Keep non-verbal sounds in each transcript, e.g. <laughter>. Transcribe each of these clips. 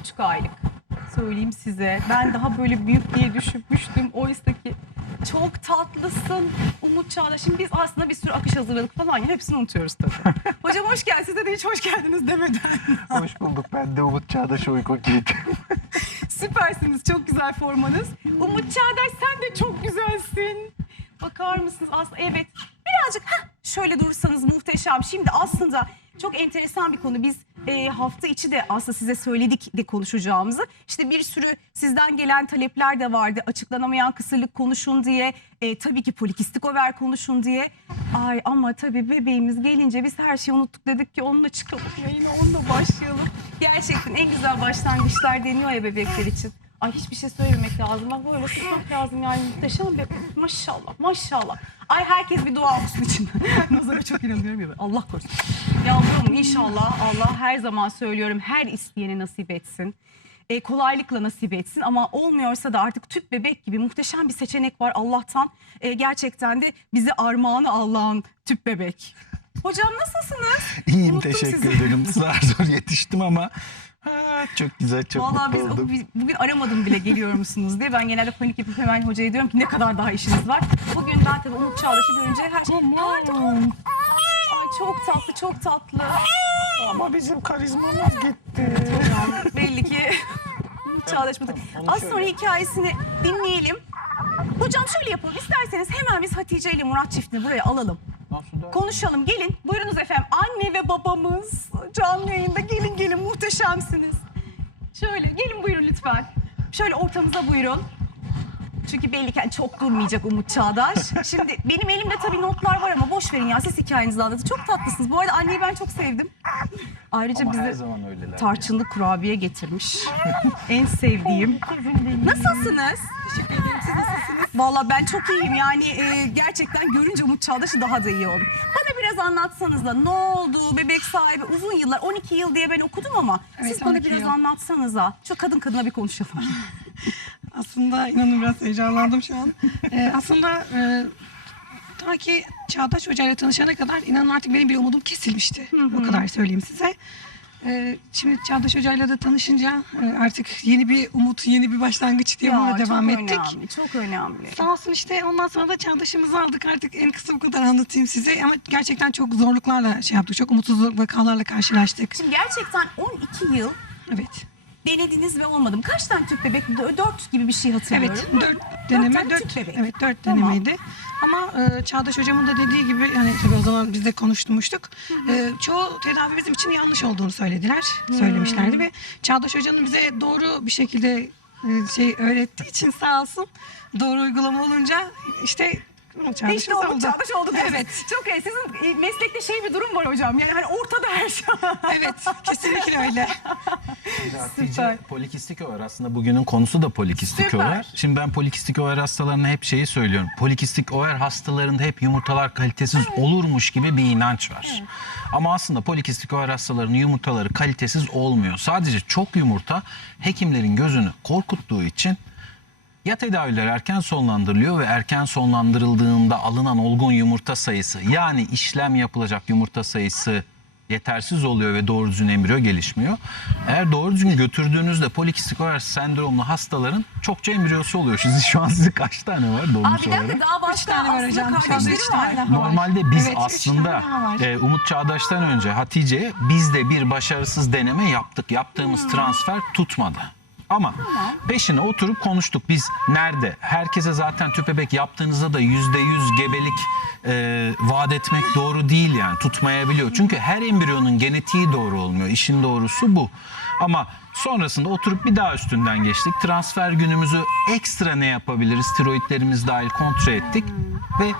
buçuk aylık. Söyleyeyim size. Ben daha böyle büyük diye düşünmüştüm. Oysa ki çok tatlısın Umut Çağdaş. Şimdi biz aslında bir sürü akış hazırladık falan ya hepsini unutuyoruz tabii. <laughs> Hocam hoş geldin. Size de hiç hoş geldiniz demeden. <laughs> Hoş bulduk. Ben de Umut Çağdaş uyku giydim. <laughs> Süpersiniz. Çok güzel formanız. Umut Çağdaş sen de çok güzelsin. Bakar mısınız? Aslında evet. Birazcık heh, şöyle durursanız muhteşem. Şimdi aslında çok enteresan bir konu. Biz e, hafta içi de aslında size söyledik de konuşacağımızı. İşte bir sürü sizden gelen talepler de vardı. Açıklanamayan kısırlık konuşun diye. E, tabii ki polikistik over konuşun diye. Ay ama tabii bebeğimiz gelince biz her şeyi unuttuk dedik ki onunla çıkalım yayına onunla başlayalım. Gerçekten en güzel başlangıçlar deniyor ya bebekler için. Ay hiçbir şey söylemek lazım. Bak böyle tutmak lazım yani muhteşem bir maşallah maşallah. Ay herkes bir dua olsun için. <laughs> Nazara çok inanıyorum ya. ben. Allah korusun. Yavrum inşallah Allah her zaman söylüyorum her isteyene nasip etsin. E, kolaylıkla nasip etsin ama olmuyorsa da artık tüp bebek gibi muhteşem bir seçenek var Allah'tan. E, gerçekten de bize armağanı Allah'ın tüp bebek. Hocam nasılsınız? İyiyim Unuttum teşekkür sizi. ederim. Zar zor yetiştim ama ha, çok güzel çok Vallahi mutlu biz oldum. biz- bugün aramadım bile geliyor musunuz diye. Ben genelde panik yapıp hemen hocaya diyorum ki ne kadar daha işiniz var. Bugün ben tabii Umut Çağdaş'ı görünce her şey... Pardon. Ay çok tatlı çok tatlı. Ama bizim karizmamız gitti. Belli ki Umut Çağdaş mı? Az sonra hikayesini dinleyelim. Hocam şöyle yapalım. İsterseniz hemen biz Hatice ile Murat çiftini buraya alalım. Konuşalım. Gelin. Buyurunuz efendim. Anne ve babamız canlı yayında. Gelin gelin. Muhteşemsiniz. Şöyle gelin buyurun lütfen. Şöyle ortamıza buyurun. Çünkü belli ki çok durmayacak Umut Çağdaş. Şimdi benim elimde tabii notlar var ama boş verin ya siz hikayenizi anlatın. Çok tatlısınız. Bu arada anneyi ben çok sevdim. Ayrıca Ama bize zaman öyleler. tarçınlı kurabiye getirmiş. <laughs> en sevdiğim. Nasılsınız? Teşekkür ederim. Siz nasılsınız? Valla ben çok iyiyim. Yani e, gerçekten görünce Umut Çağdaş'ı daha da iyi oldum. Bana biraz anlatsanız da ne oldu bebek sahibi uzun yıllar 12 yıl diye ben okudum ama Evet, siz bana 12 biraz yıl. anlatsanıza. Şu kadın kadına bir konuşalım. <laughs> Aslında inanın biraz heyecanlandım şu an. Ee, aslında e, ta ki Çağdaş Hoca ile tanışana kadar inanın artık benim bir umudum kesilmişti. O kadar söyleyeyim size. Ee, şimdi Çağdaş Hoca ile de tanışınca e, artık yeni bir umut, yeni bir başlangıç diye buna devam çok ettik. önemli, çok önemli. Sağ olsun işte ondan sonra da Çağdaş'ımızı aldık artık en kısa bu kadar anlatayım size. Ama gerçekten çok zorluklarla şey yaptık, çok umutsuzluk vakalarla karşılaştık. Şimdi gerçekten 12 yıl Evet. denediniz ve olmadım. Kaç tane tüp bebek? 4 gibi bir şey hatırlıyorum. Evet, dört deneme, tane dört, tüp bebek. evet dört Tamam. denemeydi. Ama e, Çağdaş hocamın da dediği gibi, yani tabii o zaman biz de konuşmuştuk. E, çoğu tedavi bizim için yanlış olduğunu söylediler, söylemişlerdi ve Çağdaş hocanın bize doğru bir şekilde e, şey öğrettiği için sağ olsun doğru uygulama olunca işte Çağdaş İşte Umut Çağdaş oldu. Evet, Çok iyi. Sizin e, meslekte şey bir durum var hocam. Yani hani ortada her şey. <laughs> evet kesinlikle öyle. Süper. Polikistik over aslında bugünün konusu da polikistik Süper. over. Şimdi ben polikistik over hastalarına hep şeyi söylüyorum. Polikistik over hastalarında hep yumurtalar kalitesiz olurmuş gibi bir inanç var. Ama aslında polikistik over hastalarının yumurtaları kalitesiz olmuyor. Sadece çok yumurta hekimlerin gözünü korkuttuğu için ya tedaviler erken sonlandırılıyor ve erken sonlandırıldığında alınan olgun yumurta sayısı yani işlem yapılacak yumurta sayısı yetersiz oluyor ve doğru düzgün embriyo gelişmiyor. Eğer doğru düzgün götürdüğünüzde polikistik over sendromlu hastaların çokça embriyosu oluyor. Siz şu an size kaç tane var doğmuş bir dakika olarak? daha Üç başka tane var hocam. Kardeşleri var. daha. Normalde biz Evet, aslında daha e, Umut Çağdaş'tan önce Hatice'ye biz de bir başarısız deneme yaptık. Yaptığımız Hmm. transfer tutmadı. Ama peşine oturup konuştuk biz nerede? Herkese zaten tüp bebek yaptığınızda da yüzde yüz gebelik e, vaat etmek doğru değil yani tutmayabiliyor. Çünkü her embriyonun genetiği doğru olmuyor. İşin doğrusu bu. Ama sonrasında oturup bir daha üstünden geçtik. Transfer günümüzü ekstra ne yapabiliriz? Tiroidlerimiz dahil kontrol ettik ve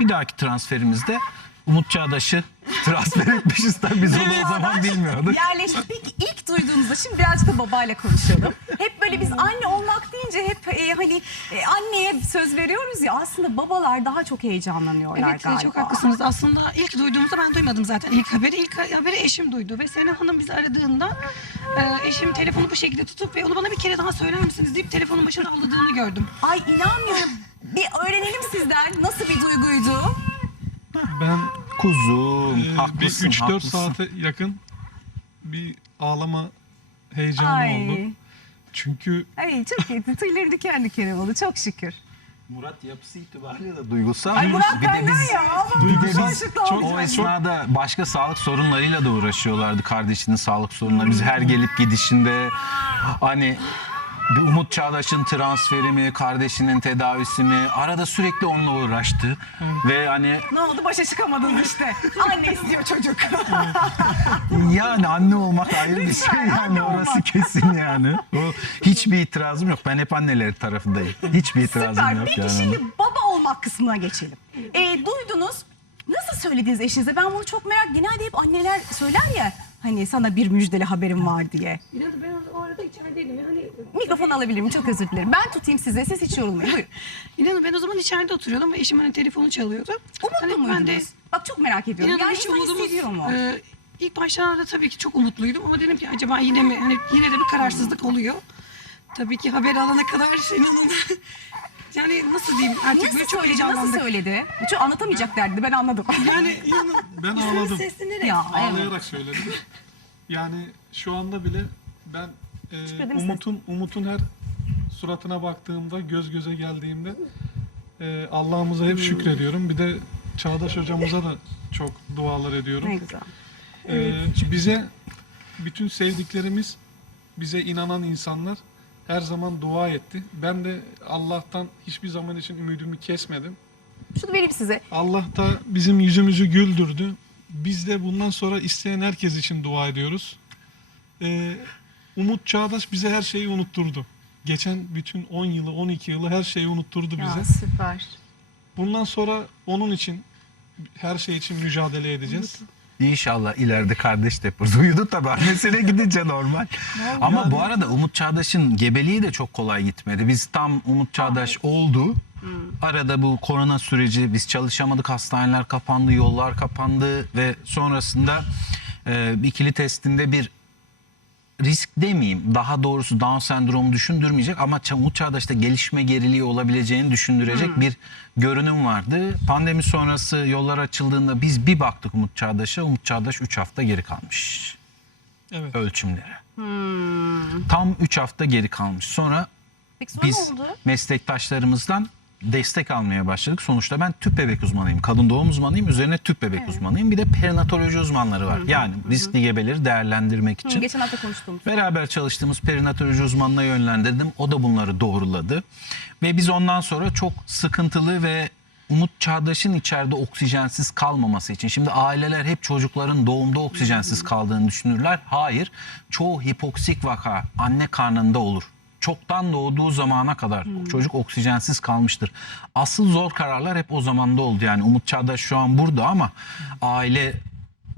bir dahaki transferimizde Umut Çağdaş'ı transfer etmişiz tabii biz onu o zaman bilmiyorduk. Yerleştik. Peki ilk duyduğunuzda şimdi birazcık da babayla konuşalım. Hep böyle biz anne olmak deyince hep e, hani e, anneye söz veriyoruz ya aslında babalar daha çok heyecanlanıyorlar Evet galiba. çok haklısınız. Aslında ilk duyduğumuzda ben duymadım zaten ilk haberi. İlk haberi eşim duydu ve Sena Hanım bizi aradığında e, eşim telefonu bu şekilde tutup ve onu bana bir kere daha söyler misiniz deyip telefonun başına alındığını gördüm. Ay inanmıyorum. Bir öğrenelim sizden nasıl bir duyguydu? Ben Kuzum e, bir haklısın 3-4 haklısın. saate yakın bir ağlama heyecanlı Ay. oldu. Çünkü Ay çok iyi. Tüyleri diken diken oldu. Çok şükür. Murat yapısı itibariyle de duygusal. Ay Murat bir de benden biz ya. Ama Duygusal, bağışıklı çok- o olacak. esnada başka sağlık sorunlarıyla da uğraşıyorlardı kardeşinin sağlık sorunları. Biz her gelip gidişinde hani bir Umut Çağdaş'ın transferi mi, kardeşinin tedavisi mi arada sürekli onunla uğraştı. Ve hani Ne oldu? Başa çıkamadınız işte. <laughs> Anne istiyor çocuk. <laughs> yani anne olmak ayrı bir şey Lütfen, yani anne orası olmak. kesin yani. O hiçbir itirazım yok. Ben hep anneleri tarafındayım. Hiçbir itirazım Süper. yok Peki yani. şimdi baba olmak kısmına geçelim. Ee, duydunuz. Nasıl söylediniz eşinize? Ben bunu çok merak... Genelde hep anneler söyler ya. Hani sana bir müjdeli haberim var diye. İnanın ben o arada içerideydim. Yani Mikrofon alabilir miyim? Çok özür dilerim. Ben tutayım size. Siz hiç yorulmayın. Buyurun. <laughs> İnanın ben o zaman içeride oturuyordum ve eşim hani telefonu çalıyordu. Umutlu Hani muydunuz? ben de Bak çok merak ediyorum. İnanın yani hiç insan umudumuz, hissediyor mu? e, ilk başlarda tabii ki çok umutluydum ama dedim ki acaba yine mi hani yine de bir kararsızlık oluyor. Tabii ki haber alana kadar <laughs> inanın yani nasıl diyeyim artık Nasıl böyle çok söyledi? Nasıl heyecanlandık. söyledi? Çünkü anlatamayacak derdi. Ben anladım. Yani <laughs> inanın ben ağladım. seslenerek. ya evet. Ağlayarak söyledim. Yani şu anda bile ben e. Umut'un Umut'un her suratına baktığımda, göz göze geldiğimde e, Allah'ımıza hep şükrediyorum. Bir de Çağdaş hocamıza da çok dualar ediyorum. Ne güzel. Ee, bize bütün sevdiklerimiz, bize inanan insanlar her zaman dua etti. Ben de Allah'tan hiçbir zaman için ümidimi kesmedim. Şunu vereyim size. Allah da bizim yüzümüzü güldürdü. Biz de bundan sonra isteyen herkes için dua ediyoruz. Ee, Umut Çağdaş bize her şeyi unutturdu. Geçen bütün 10 yılı, 12 yılı her şeyi unutturdu Ya bize. süper. Bundan sonra onun için her şey için mücadele edeceğiz. İnşallah ileride kardeş de burada uyudu tabii <laughs> annesine gidince normal. Ama bu arada Umut Çağdaş'ın gebeliği de çok kolay gitmedi. Biz tam Umut Çağdaş oldu. Arada bu korona süreci biz çalışamadık. Hastaneler kapandı, yollar kapandı ve sonrasında e, ikili testinde bir risk demeyeyim. Daha doğrusu Down sendromu düşündürmeyecek ama Ça- Umut Çağdaş'ta gelişme geriliği olabileceğini düşündürecek bir görünüm vardı. Pandemi sonrası yollar açıldığında biz bir baktık Umut Çağdaş'a. Umut Çağdaş 3 hafta geri kalmış Evet. ölçümlere. Tam 3 hafta geri kalmış. Sonra Peki sonra biz ne oldu? meslektaşlarımızdan destek almaya başladık. Sonuçta ben tüp bebek uzmanıyım. Kadın doğum uzmanıyım. Üzerine tüp bebek uzmanıyım. Bir de perinatoloji uzmanları var. Yani riskli gebeleri değerlendirmek Hı, için. geçen hafta konuştuğumuz. Beraber çalıştığımız perinatoloji uzmanına yönlendirdim. O da bunları doğruladı. Ve biz ondan sonra çok sıkıntılı ve Umut Çağdaş'ın içeride oksijensiz kalmaması için. Şimdi aileler hep çocukların doğumda oksijensiz kaldığını düşünürler. Hayır. Çoğu hipoksik vaka anne karnında olur. Çoktan doğduğu zamana kadar çocuk oksijensiz kalmıştır. Asıl zor kararlar hep o zamanda oldu. Yani Umut Çağdaş şu an burada ama aile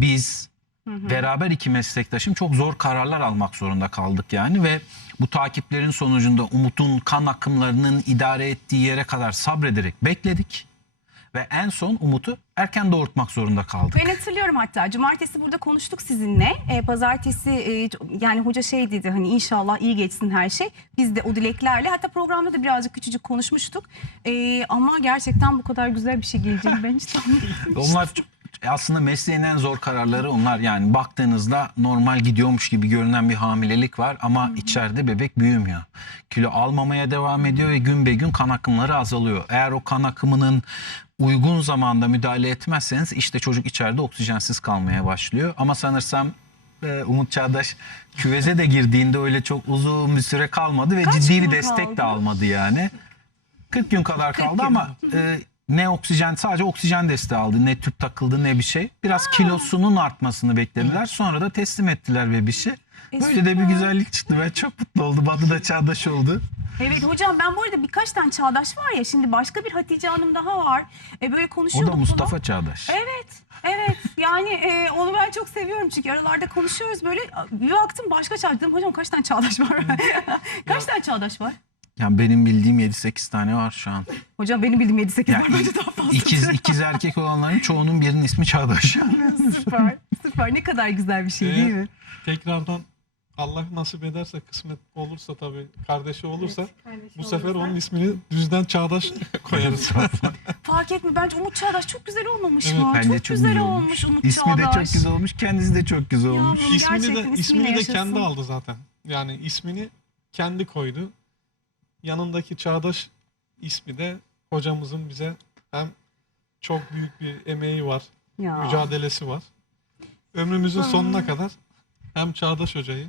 biz beraber iki meslektaşım çok zor kararlar almak zorunda kaldık yani ve bu takiplerin sonucunda Umut'un kan akımlarının idare ettiği yere kadar sabrederek bekledik ve en son Umut'u erken doğurtmak zorunda kaldık. Ben hatırlıyorum hatta cumartesi burada konuştuk sizinle. Ee, pazartesi e, yani hoca şey dedi hani inşallah iyi geçsin her şey. Biz de o dileklerle hatta programda da birazcık küçücük konuşmuştuk. Ee, ama gerçekten bu kadar güzel bir şey geleceğini ben hiç <laughs> tahmin etmemiştim. Onlar çok- aslında mesleğin en zor kararları onlar yani baktığınızda normal gidiyormuş gibi görünen bir hamilelik var ama içeride bebek büyümüyor. Kilo almamaya devam ediyor ve gün be gün kan akımları azalıyor. Eğer o kan akımının uygun zamanda müdahale etmezseniz işte çocuk içeride oksijensiz kalmaya başlıyor. Ama sanırsam e, Umut Çağdaş küveze de girdiğinde öyle çok uzun bir süre kalmadı ve Kaç ciddi gün bir destek kaldı? de almadı yani. 40 gün kadar kaldı ama e, ne oksijen sadece oksijen desteği aldı. Ne tüp takıldı ne bir şey. Biraz kilosunun artmasını beklediler. Sonra da teslim ettiler bebişi. E, Böyle de bir güzellik çıktı. Ben çok mutlu oldum. Adı da Çağdaş oldu. Evet hocam ben bu arada birkaç tane çağdaş var ya şimdi başka bir Hatice Hanım daha var. E, böyle O konuşuyorduk da bunu. Mustafa Çağdaş. Evet, evet. <laughs> Yani e, onu ben çok seviyorum çünkü aralarda konuşuyoruz böyle. Bir baktım başka çağdaş. Dedim, Hocam kaç tane çağdaş var? <laughs> kaç tane çağdaş var? Yani benim bildiğim 7-8 tane var şu an. Hocam benim bildiğim 7-8 var. Yani Bence daha fazla. ikiz, ikiz erkek olanların çoğunun birinin ismi Çağdaş. <laughs> süper, süper. Ne kadar güzel bir şey değil mi? Tekrardan Allah nasip ederse kısmet olursa tabii kardeşi olursa bu sefer onun ismini düzden Çağdaş <laughs> koyarız. <laughs> Fark etme bence Umut Çağdaş çok güzel olmamış Evet, mı? Bence çok, güzel olmuş Umut İsmi de Çağdaş. çok güzel olmuş. Kendisi de çok güzel olmuş. Yavrum, ismini gerçekten de ismini de yaşasın. kendi aldı zaten. Yani ismini kendi koydu. Yanındaki Çağdaş ismi de hocamızın bize hem çok büyük bir emeği var, Ya. mücadelesi var. Ömrümüzün sonuna kadar hem Çağdaş hocayı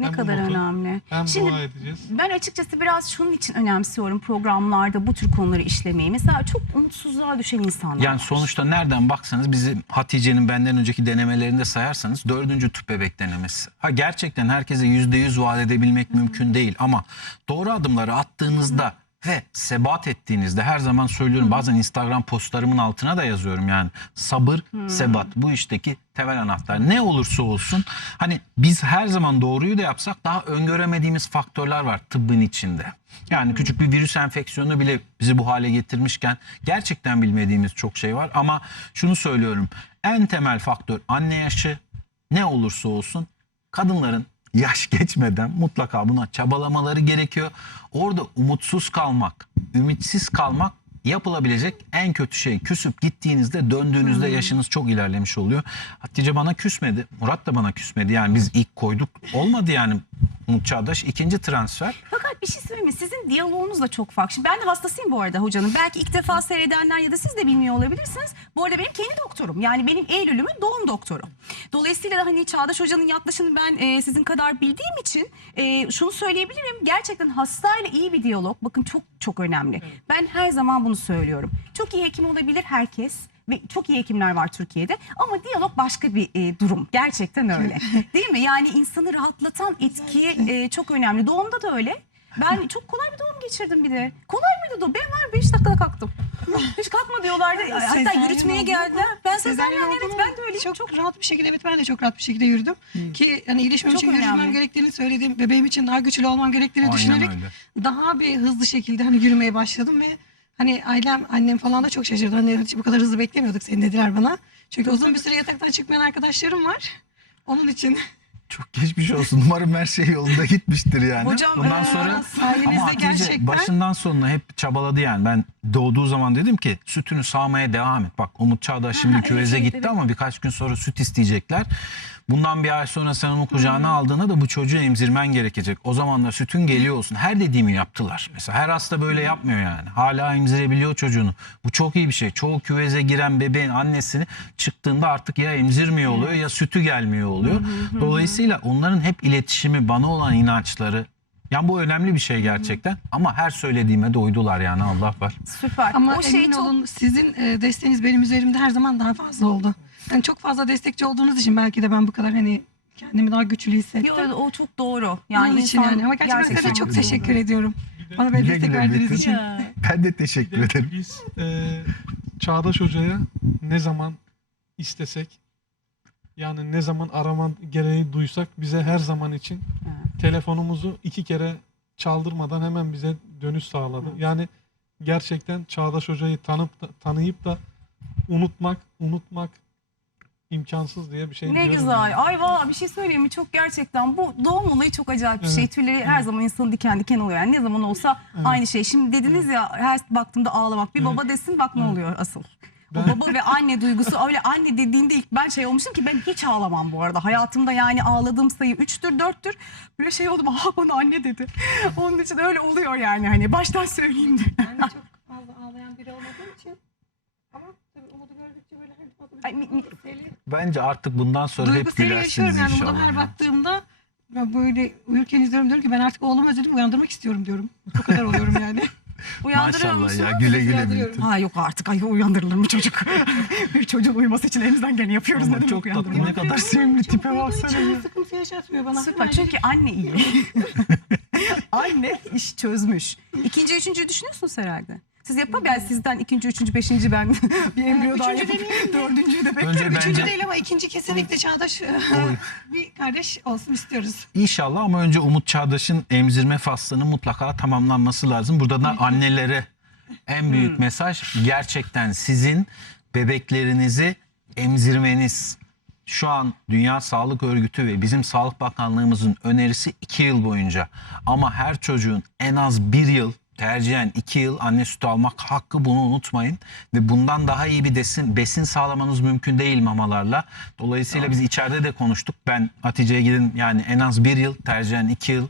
Ne hem kadar Umut'u önemli. hem Şimdi edeceğiz. ben açıkçası biraz şunun için önemsiyorum programlarda bu tür konuları işlemeyi. Mesela çok umutsuzluğa düşen insanlar Yani var. sonuçta nereden baksanız bizi Hatice'nin benden önceki denemelerinde sayarsanız dördüncü tüp bebek denemesi. Ha gerçekten herkese yüzde yüz vaat edebilmek mümkün değil ama doğru adımları attığınızda ve sebat ettiğinizde her zaman söylüyorum bazen Instagram postlarımın altına da yazıyorum yani. Sabır sebat bu işteki temel anahtar. Ne olursa olsun hani biz her zaman doğruyu da yapsak daha öngöremediğimiz faktörler var tıbbın içinde. Yani küçük bir virüs enfeksiyonu bile bizi bu hale getirmişken gerçekten bilmediğimiz çok şey var. Ama şunu söylüyorum en temel faktör anne yaşı. Ne olursa olsun kadınların yaş geçmeden mutlaka buna çabalamaları gerekiyor. Orada umutsuz kalmak, ümitsiz kalmak yapılabilecek en kötü şey. Küsüp gittiğinizde döndüğünüzde yaşınız çok ilerlemiş oluyor. Hatice bana küsmedi. Murat da bana küsmedi. Yani biz ilk koyduk. Olmadı yani Umut Çağdaş. ikinci transfer. Fakat bir şey söyleyeyim mi? Sizin diyaloğunuz da çok farklı. Şimdi ben de hastasıyım bu arada hocanın. Belki ilk defa seyredenler ya da siz de bilmiyor olabilirsiniz. Bu arada benim kendi doktorum. Yani benim Eylül'ümün doğum doktoru. Dolayısıyla da hani Çağdaş Hoca'nın yaklaşımını ben e, sizin kadar bildiğim için e, şunu söyleyebilirim. Gerçekten hastayla iyi bir diyalog bakın çok çok önemli. Ben her zaman bunu söylüyorum. Çok iyi hekim olabilir herkes çok iyi hekimler var Türkiye'de ama diyalog başka bir e, durum. Gerçekten öyle. <laughs> Değil mi? Yani insanı rahatlatan etki e, çok önemli. Doğumda da öyle. Ben çok kolay bir doğum geçirdim bir de. Kolay mıydı doğum? Ben var 5 dakikada kalktım. Hiç kalkma diyorlardı. Hatta Sezaryen yürütmeye oldu. geldiler. Ben Sezaryen sezaryen evet mu? ben de öyle. Çok, Çok, rahat bir şekilde evet ben de çok rahat bir şekilde yürüdüm. Ki hani iyileşmem Çok için önemli. yürümem gerektiğini söyledim. Bebeğim için daha güçlü olmam gerektiğini Aynen düşünerek öyle. daha bir hızlı şekilde hani yürümeye başladım ve hani ailem annem falan da çok şaşırdı. Hani bu kadar hızlı beklemiyorduk seni dediler bana. Çünkü uzun bir süre yataktan çıkmayan arkadaşlarım var. Onun için Çok geçmiş olsun. Umarım her şey yolunda gitmiştir yani. Hocam, Bundan eee, sonra sayenizde ama Hatice gerçekten- başından sonuna hep çabaladı yani. Ben doğduğu zaman dedim ki sütünü sağmaya devam et. Bak Umut Çağdaş şimdi evet, gitti evet. ama birkaç gün sonra süt isteyecekler. Bundan bir ay sonra sen onu kucağına aldığında da bu çocuğu emzirmen gerekecek. O zaman da sütün geliyor olsun. Her dediğimi yaptılar. Mesela her hasta böyle yapmıyor yani. Hala emzirebiliyor çocuğunu. Bu çok iyi bir şey. Çoğu küveze giren bebeğin annesini çıktığında artık ya emzirmiyor oluyor ya sütü gelmiyor oluyor. Dolayısıyla onların hep iletişimi, bana olan inançları yani bu önemli bir şey gerçekten. Ama her söylediğime de uydular yani Allah var. süper. ama o şey emin çok olun sizin e, desteğiniz benim üzerimde her zaman daha fazla oldu. Yani çok fazla destekçi olduğunuz için belki de ben bu kadar hani kendimi daha güçlü hissettim. Yo, o çok doğru. Yani Onun için insan yani ama gerçekten, size de çok teşekkür ediyorum. Bana böyle Güle destek güle verdiğiniz Metin. için. Ya. Ben de teşekkür Bir de Biz e, Çağdaş Hoca'ya ne zaman istesek yani ne zaman arama gereği duysak bize her zaman için telefonumuzu iki kere çaldırmadan hemen bize dönüş sağladı. Yani gerçekten Çağdaş Hoca'yı tanıp da, tanıyıp da unutmak, unutmak imkansız diye bir şey Ne diyorum güzel. yani. Ay valla bir şey söyleyeyim mi? Çok gerçekten bu doğum olayı çok acayip bir şey. Evet. Tüyleri her zaman insanın diken diken oluyor. Yani ne zaman olsa aynı şey. Şimdi dediniz ya her baktığımda ağlamak. Bir baba desin bak ne oluyor asıl. O baba ve anne duygusu öyle anne dediğinde ilk ben şey olmuştum ki ben hiç ağlamam bu arada. Hayatımda yani ağladığım sayı 3'tür 4'tür. Böyle şey oldum aha bana anne dedi. Onun için öyle oluyor yani hani baştan söyleyeyim de. Ben de çok fazla ağlayan biri olmadığım için ama tabii umudu gördükçe böyle her Ay, Bence artık bundan sonra hep duygu seli gülersiniz yaşıyorum yani inşallah. her baktığımda ben böyle uyurken izliyorum diyorum ki ben artık oğlumu özledim uyandırmak istiyorum diyorum. O kadar oluyorum yani. <laughs> Uyandırıyor Maşallah musun? ya güle güle Uyandırıyorum. büyütün. Ha yok artık ay uyandırılır mı çocuk? <laughs> bir çocuğun uyuması için elimizden geleni yapıyoruz. Ama ne demek çok tatlı, ne kadar sevimli Çok tipe uyuduğu baksana için ya. Sıkıntı yaşatmıyor bana. Süper Hemen çünkü anne iyi. <laughs> anne iş çözmüş. İkinci, üçüncü düşünüyorsunuz herhalde. Siz yapar yani sizden ikinci, üçüncü, beşinci ben <laughs> bir embriyo daha üçüncü yapıp demeyelim de. dördüncüyü de bekliyorum. Önce Üçüncü bence değil ama ikinci kesinlikle Çağdaş Oy. <laughs> bir kardeş olsun istiyoruz. İnşallah ama önce Umut Çağdaş'ın emzirme faslının mutlaka tamamlanması lazım. Burada da annelere en büyük mesaj gerçekten sizin bebeklerinizi emzirmeniz. Şu an Dünya Sağlık Örgütü ve bizim Sağlık Bakanlığımızın önerisi 2 yıl boyunca. Ama her çocuğun en az bir yıl tercihen 2 yıl anne sütü almak hakkı bunu unutmayın. Ve bundan daha iyi bir besin, besin sağlamanız mümkün değil mamalarla. Dolayısıyla biz içeride de konuştuk. Ben Hatice'ye gidin yani en az bir yıl tercihen 2 yıl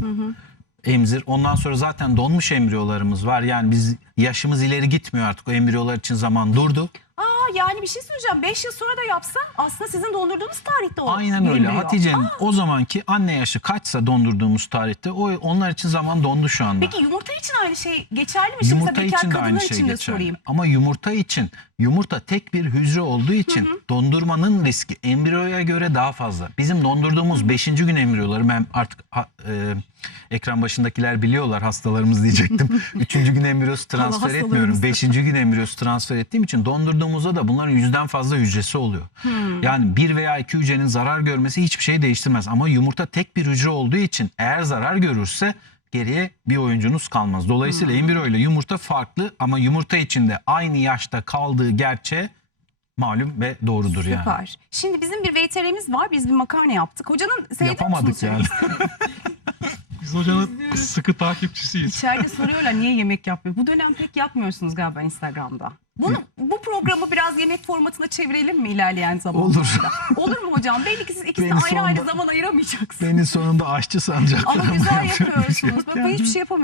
emzir. Ondan sonra zaten donmuş embriyolarımız var. Yani biz yaşımız ileri gitmiyor artık. O embriyolar için zaman durdu. Aa yani bir şey söyleyeceğim. 5 yıl sonra da yapsa aslında sizin dondurduğunuz tarihte o. Aynen öyle. embriyo. Hatice'nin o zamanki anne yaşı kaçsa dondurduğumuz tarihte o onlar için zaman dondu şu anda. Peki yumurta için aynı şey geçerli mi? Şimdi Yumurta mesela bekar için de kadınlar aynı şey geçerli. sorayım. Ama yumurta için yumurta tek bir hücre olduğu için dondurmanın riski embriyoya göre daha fazla. Bizim dondurduğumuz 5. gün embriyoları ben artık ha- e, ekran başındakiler biliyorlar hastalarımız diyecektim. <laughs> 3. gün embriyosu transfer etmiyorum. 5. gün embriyosu transfer ettiğim için dondurduğumuzda da bunların yüzden fazla hücresi oluyor. Yani bir veya iki hücrenin zarar görmesi hiçbir şey değiştirmez. Ama yumurta tek bir hücre olduğu için eğer zarar görürse geriye bir oyuncunuz kalmaz. Dolayısıyla embriyo ile yumurta farklı ama yumurta içinde aynı yaşta kaldığı gerçeği malum ve doğrudur yani. Süper. Şimdi bizim bir VTR'miz var. Biz bir makarna yaptık. Hocanın seyrediyor Yapamadık yani. <laughs> Biz hocanın sıkı takipçisiyiz. İçeride <laughs> soruyorlar niye yemek yapmıyor. Bu dönem pek yapmıyorsunuz galiba Instagram'da. Bunu, bu programı biraz yemek formatına çevirelim mi ilerleyen zamanlarda? Olur. Olur mu hocam? Belli ki siz Beni ayrı ayrı sonunda- zaman ayıramayacaksınız. Beni sonunda aşçı sanacaklar. Ama güzel şey yapıyorsunuz. Bak ben hiçbir şey yapamıyorum.